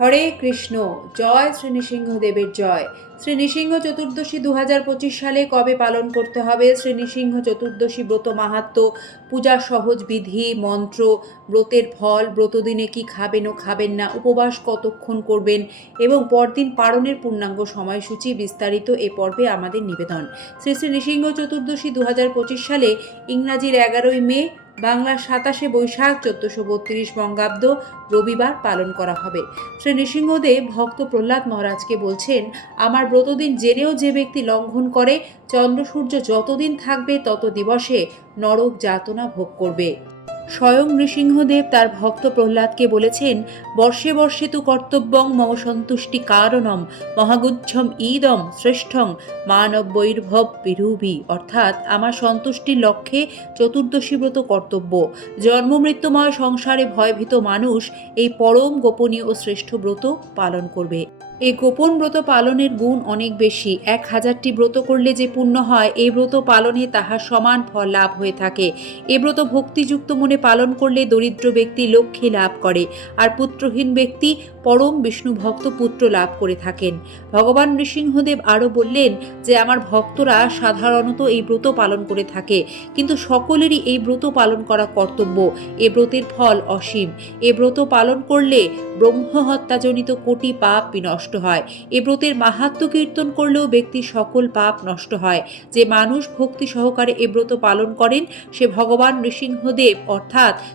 হরে কৃষ্ণ, জয় শ্রী নৃসিংহদেবের জয়। শ্রী নৃসিংহ চতুর্দশী দু হাজার পঁচিশ সালে কবে পালন করতে হবে? শ্রী নৃসিংহ চতুর্দশী ব্রত মাহাত্ম, পূজা সহজ বিধি, মন্ত্র, ব্রতের ফল, ব্রতদিনে কি খাবেন ও খাবেন না, উপবাস কতক্ষণ করবেন এবং পরদিন পালনের পূর্ণাঙ্গ সময়সূচি বিস্তারিত এ পর্বে আমাদের নিবেদন। শ্রী শ্রী নৃসিংহ চতুর্দশী দু হাজার পঁচিশ সালে ইংরাজির এগারোই মে বাংলার সাতাশে বৈশাখ চোদ্দশো বত্রিশ বঙ্গাব্দ রবিবার পালন করা হবে। শ্রী নৃসিংহদেব ভক্ত প্রহ্লাদ মহারাজকে বলছেন, আমার ব্রতদিন জেনেও যে ব্যক্তি লঙ্ঘন করে, চন্দ্রসূর্য যতদিন থাকবে তত দিবসে নরক যাতনা ভোগ করবে। স্বয়ং নৃসিংহদেব তার ভক্ত প্রহ্লাদকে বলেছেন, বর্ষে বর্ষে তু কর্তব্যং মম সন্তুষ্টি কারণম মহাগুচ্ছম ইদম শ্রেষ্ঠং মানব বৈর্ভব বিরূপী অর্থাৎ আমার সন্তুষ্টির লক্ষ্যে চতুর্দশী ব্রত কর্তব্য। জন্ম মৃত্যুময় সংসারে ভয়ভীত মানুষ এই পরম গোপনীয় ও শ্রেষ্ঠ ব্রত পালন করবে। এই গোপন ব্রত পালনের গুণ অনেক বেশি। এক হাজারটি ব্রত করলে যে পুণ্য হয়, এই ব্রত পালনে তাহার সমান ফল লাভ হয়ে থাকে। এ ব্রত ভক্তিযুক্ত মনে পালন করলে দরিদ্র ব্যক্তি লক্ষ্মী লাভ করে, আর পুত্রহীন ব্যক্তি পরম বিষ্ণু ভক্ত পুত্র লাভ করে থাকেন। ভগবান নৃসিংহদেব আরও বললেন যে, আমার ভক্তরা সাধারণত এই ব্রত পালন করে থাকে, কিন্তু সকলেরই এই ব্রত পালন করা কর্তব্য। এ ব্রতের ফল অসীম। এ ব্রত পালন করলে ব্রহ্ম হত্যাজনিত কোটি পাপ বিনষ্ট হয়। এ ব্রতের মাহাত্ম কীর্তন করলেও ব্যক্তির সকল পাপ নষ্ট হয়। যে মানুষ ভক্তি সহকারে এ ব্রত পালন করেন, সে ভগবান নৃসিংহদেব অর্থাৎ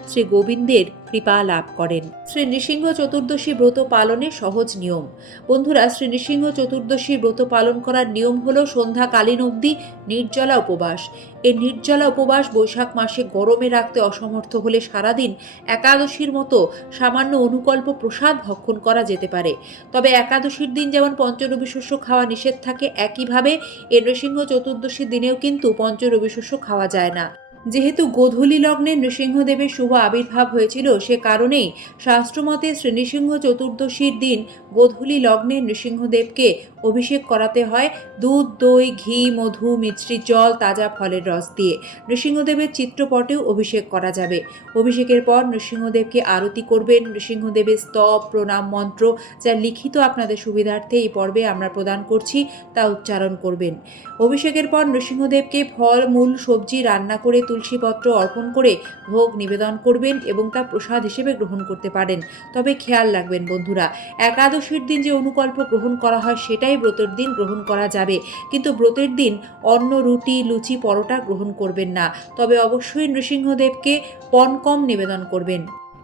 শ্রী গোবিন্দের কৃপা লাভ করেন। শ্রী নৃসিংহ চতুর্দশী ব্রত পালনে সহজ নিয়ম। বন্ধুরা, শ্রী নৃসিংহ চতুর্দশী ব্রত পালন করার নিয়ম হলো সন্ধ্যাকালীন অবধি নির্জলা উপবাস। এই নির্জলা উপবাস বৈশাখ মাসে গরমে রাখতে অসমর্থ হলে সারাদিন একাদশীর মতো সামান্য অনুকল্প প্রসাদ ভক্ষণ করা যেতে পারে। তবে একাদশীর দিন যেমন পঞ্চরবি শস্য খাওয়া নিষেধ থাকে, একইভাবে এ নৃসিংহ চতুর্দশীর দিনেও কিন্তু পঞ্চরবি শস্য খাওয়া যায় না। যেহেতু গোধূলি লগ্নে নৃসিংহদেবের শুভ আবির্ভাব হয়েছিল, সে কারণেই শাস্ত্রমতে শ্রী নৃসিংহ চতুর্দশীর দিন গোধূলি লগ্নে নৃসিংহদেবকে অভিষেক করাতে হয়। দুধ, দই, ঘি, মধু মিশ্রি জল, তাজা ফলের রস দিয়ে নৃসিংহদেবের চিত্রপটেও অভিষেক করা যাবে। অভিষেকের পর নৃসিংহদেবকে আরতি করবেন। নৃসিংহদেবের স্তব, প্রণাম, মন্ত্র যা লিখিত আপনাদের সুবিধার্থে এই পর্বে আমরা প্রদান করছি, তা উচ্চারণ করবেন। অভিষেকের পর নৃসিংহদেবকে ফল, মূল, সবজি রান্না করে তুলসীপত্র অর্পণ করে ভোগ নিবেদন করবেন এবং তা প্রসাদ হিসেবে গ্রহণ করতে পারেন। তবে খেয়াল রাখবেন বন্ধুরা, একাদশীর দিন যে অনুকল্প গ্রহণ করা হয় সেটাই ব্রতের দিন গ্রহণ করা যাবে। কিন্তু ব্রতের দিন অন্য রুটি, লুচি, পরোটা গ্রহণ করবেন না। তবে অবশ্যই নৃসিংহদেবকে পনকম নিবেদন করবেন।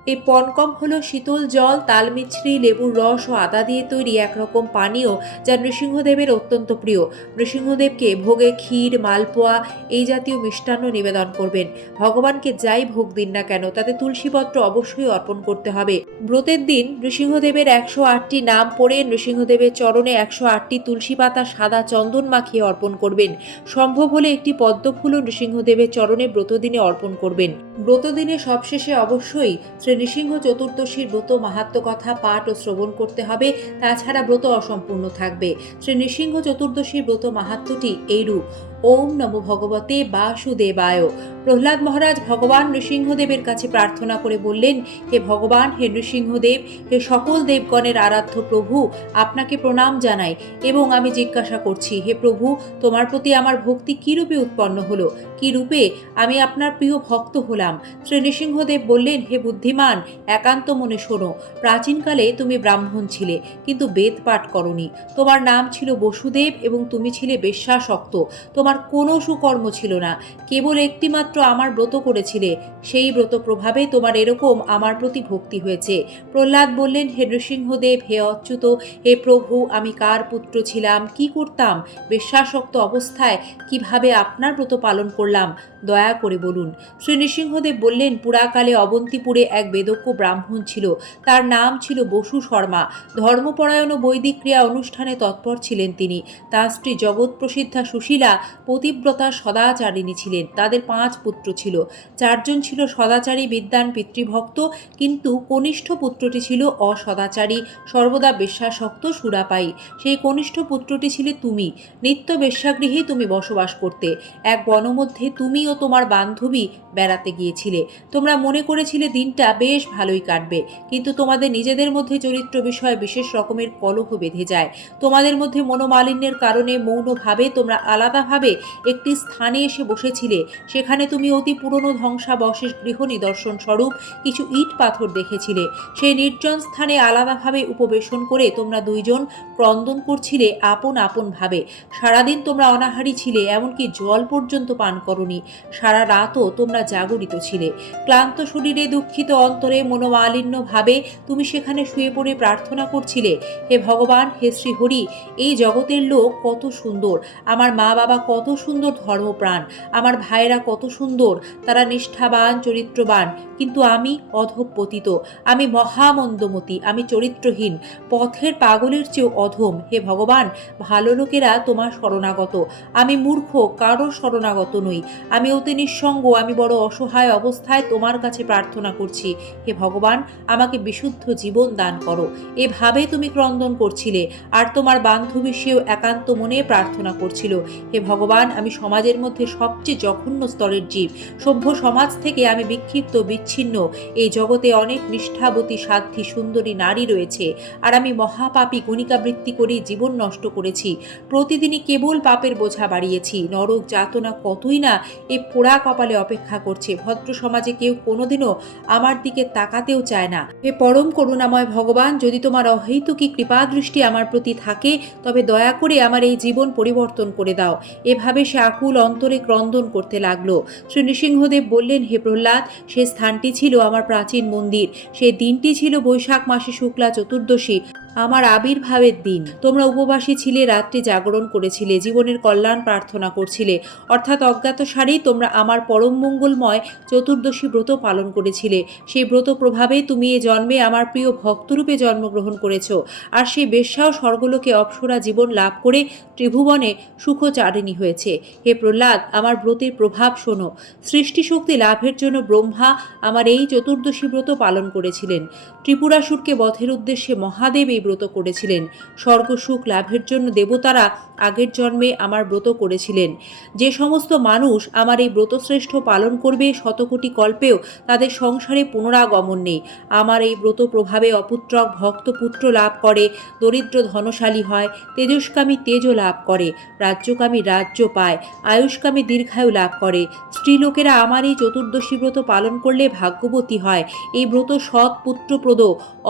এই পনকম হলো শীতল জল, তাল মিছরি, লেবুর রস ও আদা দিয়ে তৈরি একরকম পানীয় যা নৃসিংহদেবের অত্যন্ত প্রিয়। নৃসিংহদেবকে ভোগে ক্ষীর, মালপোয়া এই জাতীয় মিষ্টান্ন নিবেদন করবেন। ভগবানকে যাই ভোগ দিন না কেন, তাতে তুলসীপত্র অবশ্যই অর্পণ করতে হবে। ব্রতের দিন নৃসিংহদেবের একশো আটটি নাম পড়ে নৃসিংহদেবের চরণে একশো আটটি তুলসী পাতা সাদা চন্দন মাখিয়ে অর্পণ করবেন। সম্ভব হলে একটি পদ্মফুলও নৃসিংহদেবের চরণে ব্রতদিনে অর্পণ করবেন। ব্রতদিনে সবশেষে অবশ্যই শ্রী নৃসিংহ চতুর্দশীর ব্রত মাহাত্ম কথা পাঠ ও শ্রবণ করতে হবে, তাছাড়া ব্রত অসম্পূর্ণ থাকবে। শ্রী নৃসিংহ চতুর্দশীর ব্রত মাহাত্মটি এইরূপ। ওম নমো ভগবতে বাসুদেবায়। প্রহ্লাদ মহারাজ ভগবান নৃসিংহদেবের কাছে প্রার্থনা করে বললেন, হে ভগবান, হে নৃসিংহদেব, হে সকল দেবগণের আরাধ্য প্রভু, আপনাকে প্রণাম জানাই এবং আমি জিজ্ঞাসা করছি, হে প্রভু, তোমার প্রতি আমার ভক্তি কী রূপে উৎপন্ন হলো? কী রূপে? আমি আপনার প্রিয় ভক্ত হলাম। শ্রী নৃসিংহদেব বললেন, হে বুদ্ধিমান, একান্ত মনে শোনো, প্রাচীনকালে তুমি ব্রাহ্মণ ছিলে, কিন্তু বেদ পাঠ করনি। তোমার নাম ছিল বসুদেব এবং তুমি ছিলে বেশ্যাসক্ত। তোমার কোনো সুকর্ম ছিল না। কেবল একটিমাত্র আমার ব্রত করেছিলে। সেই ব্রত প্রভাবে তোমার এরকম আমার প্রতি ভক্তি হয়েছে। প্রহ্লাদ বললেন, হে নৃসিংহদেব, হে অচ্যুত, হে প্রভু, আমি কার পুত্র ছিলাম? কি করতাম? বিশ্বাসক্ত অবস্থায় কীভাবে আপনার ব্রত পালন করলাম? দয়া করে বলুন। শ্রী নৃসিংহদেব বললেন, পুরাকালে অবন্তিপুরে এক বেদজ্ঞ ব্রাহ্মণ ছিল। তার নাম ছিল বসু শর্মা। ধর্মপরায়ণ ও বৈদিক ক্রিয়া অনুষ্ঠানে তৎপর ছিলেন তিনি। তার স্ত্রী জগৎ প্রসিদ্ধা সুশীলা পতিব্রতা সদাচারিণী ছিলেন। তাদের পাঁচ পুত্র ছিল। চারজন ছিল সদাচারী বিদ্যান পিতৃভক্ত, কিন্তু কনিষ্ঠ পুত্রটি ছিল অসদাচারী, সর্বদা বিশ্বাসক্ত সুরাপায়ী। সেই কনিষ্ঠ পুত্রটি ছিলে তুমি। নিত্য বেশ্যাগৃহেই তুমি বসবাস করতে। এক বনমধ্যে তুমি ও তোমার বান্ধবী বেড়াতে গিয়েছিলে। তোমরা মনে করেছিলে দিনটা বেশ ভালোই কাটবে, কিন্তু তোমাদের নিজেদের মধ্যে চরিত্র বিষয়ে বিশেষ রকমের কলহ বেঁধে যায়। তোমাদের মধ্যে মনোমালিন্যের কারণে মৌনভাবে তোমরা আলাদাভাবে একটি স্থানে এসে বসেছিলে। সেখানে তুমি অতি পুরনো ধ্বংসাবশেষ গৃহ নিদর্শন স্বরূপ কিছু ইট পাথর দেখেছিলে। সেই নির্জন স্থানে আলাদাভাবে উপবেশন করে তোমরা দুইজন ক্রন্দন করছিলে আপন আপন ভাবে। সারাদিন তোমরা অনাহারি ছিলে, এমনকি জল পর্যন্ত পান করনি। সারা রাতও তোমরা জাগরিত ছিলে। ক্লান্ত শরীরে দুঃখিত অন্তরে মনোমালিন্য ভাবে তুমি সেখানে শুয়ে পড়ে প্রার্থনা করছিলে, হে ভগবান, হে শ্রীহরি, এই জগতের লোক কত সুন্দর। আমার মা বাবা কত সুন্দর ধর্মপ্রাণ। আমার ভাইয়েরা কত সুন্দর। তারা নিষ্ঠাবান, চরিত্রবান। কিন্তু আমি অধপতিত। আমি মহামন্দমতি। আমি চরিত্রহীন। পথের পাগলের চেয়েও অধম। হে ভগবান, ভালো লোকেরা তোমার শরণাগত। আমি মূর্খ কারও শরণাগত নই। আমি অতি নিঃসঙ্গ। আমি বড় অসহায় অবস্থায় তোমার কাছে প্রার্থনা করছি। হে ভগবান, আমাকে বিশুদ্ধ জীবন দান করো। এভাবে তুমি ক্রন্দন করছিলে। আর তোমার বান্ধবী সেও একান্ত মনে প্রার্থনা করছিল। হে ভগবান আমি সমাজের মধ্যে সবচেয়ে জঘন্য স্তরের জীব। সভ্য সমাজ থেকে আমি বিক্ষিপ্ত, বিচ্ছিন্ন। এই জগতে অনেক নিষ্ঠাবতী, সাধ্যী, সুন্দরী নারী রয়েছে। আর আমি মহাপাপী গণিকাবৃত্তি করে জীবন নষ্ট করেছি। প্রতিদিনই কেবল পাপের বোঝা বাড়িয়েছি। নরক, যাতনা, কতই না এ পোড়া কপালে অপেক্ষা করছে। ভদ্র সমাজে কেউ কোনোদিনও আমার দিকে তাকাতেও চায় না। হে পরম করুণাময় ভগবান, যদি তোমার অহৈতুকী কৃপা দৃষ্টি আমার প্রতি থাকে, তবে দয়া করে আমার এই জীবন পরিবর্তন করে দাও। এভাবে সে আকুল অন্তরে ক্রন্দন করতে লাগল। শ্রী নৃসিংহদেব বললেন, হে প্রহ্লাদ, সে স্থানটি ছিল আমার প্রাচীন মন্দির। সেই দিনটি ছিল বৈশাখ মাসে শুক্লা চতুর্দশী। আমার আবির্ভাবের দিন। তোমরা উপবাসী ছিলে, রাত্রি জাগরণ করেছিলে, জীবনের কল্যাণ প্রার্থনা করছিলে। অর্থাৎ অজ্ঞাত সারেই তোমরা আমার পরম মঙ্গলময় চতুর্দশী ব্রত পালন করেছিলে। সেই ব্রত প্রভাবে তুমি এ জন্মে আমার প্রিয় ভক্তরূপে জন্মগ্রহণ করেছ। আর সেই বেশ্যাও স্বর্গলোকে অপ্সরা জীবন লাভ করে ত্রিভুবনে সুখচারিণী হয়েছে। হে প্রহ্লাদ, আমার ব্রতের প্রভাব শোনো। সৃষ্টিশক্তি লাভের জন্য ব্রহ্মা আমার এই চতুর্দশী ব্রত পালন করেছিলেন। ত্রিপুরাসুরকে বধের উদ্দেশ্যে মহাদেব এই ব্রত করেছিলেন। স্বর্গসুখ লাভের জন্য দেবতারা আগের জন্মে আমার ব্রত করেছিলেন। যে সমস্ত মানুষ আমার এই ব্রতশ্রেষ্ঠ পালন করবে শতকোটি কল্পেও তাদের সংসারে পুনরাগমন নেই। আমার এই ব্রত প্রভাবে অপুত্রক ভক্ত পুত্র লাভ করে, দরিদ্র ধনশালী হয়, তেজস্কামী তেজও লাভ করে, রাজ্যকামী রাজ্য পায়, আয়ুষ্কামী দীর্ঘায়ু লাভ করে। স্ত্রীলোকেরা আমার এই চতুর্দশী ব্রত পালন করলে ভাগ্যবতী হয়। এই ব্রত সৎ পুত্রপ্রদ,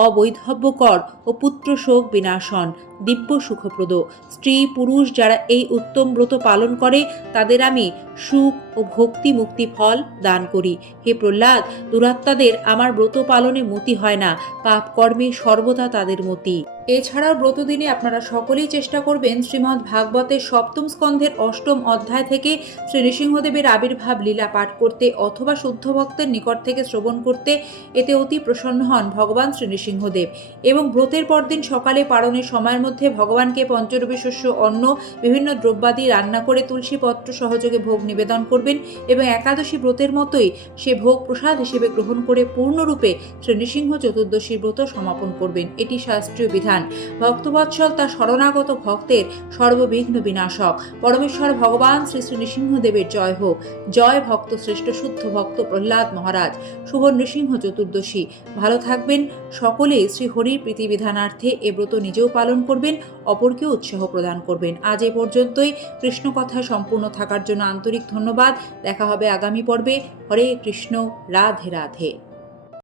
অবৈধব্যকর ও পুত্র শোক বিনাশন। দিব্য সুখপ্রদ। স্ত্রী, পুরুষ যারা এই উত্তম ব্রত পালন করে, তাদের আমি সুখ ও ভক্তি মুক্তি ফল দান করি। হে প্রহ্লাদ, দুরাত্মাদের আমার ব্রত পালনে মতি হয় না। পাপ কর্মে সর্বদা তাদের মতি। এছাড়াও ব্রতদিনে আপনারা সকলেই চেষ্টা করবেন শ্রীমদ্ ভাগবতের সপ্তম স্কন্ধের অষ্টম অধ্যায় থেকে শ্রী নৃসিংহদেবের আবির্ভাব লীলা পাঠ করতে অথবা শুদ্ধ ভক্তের নিকট থেকে শ্রবণ করতে এতে অতি প্রসন্ন হন ভগবান শ্রী নৃসিংহদেব। এবং ব্রতের পরদিন সকালে পালনের সময়ের মধ্যে ভগবানকে পঞ্চরূপী শস্য, অন্ন, বিভিন্ন দ্রব্যাদি রান্না করে তুলসী পত্র সহযোগে ভোগ নিবেদন করবেন এবং একাদশী ব্রতের মতোই সে ভোগ প্রসাদ হিসেবে গ্রহণ করে পূর্ণরূপে শ্রী নৃসিংহ চতুর্দশীর ব্রত সমাপন করবেন। এটি শাস্ত্রীয় বিধান। ভক্তবৎসল তার শরণাগত ভক্তের সর্ববিঘ্ন বিনাশক। পরমেশ্বর ভগবান শ্রী শ্রী নৃসিংহদেবের জয় হোক। জয় ভক্ত শ্রেষ্ঠ শুদ্ধ ভক্ত প্রহ্লাদ মহারাজ। শুভ নৃসিংহ চতুর্দশী। ভালো থাকবেন সকলেই। শ্রী হরির প্রীতিবিধানার্থে এ ব্রত নিজেও পালন করবেন, অপরকেও উৎসাহ প্রদান করবেন। আজ এ পর্যন্তই। কৃষ্ণ কথা সম্পূর্ণ থাকার জন্য আন্তরিক ধন্যবাদ। দেখা হবে আগামী পর্বে। হরে কৃষ্ণ, রাধে রাধে।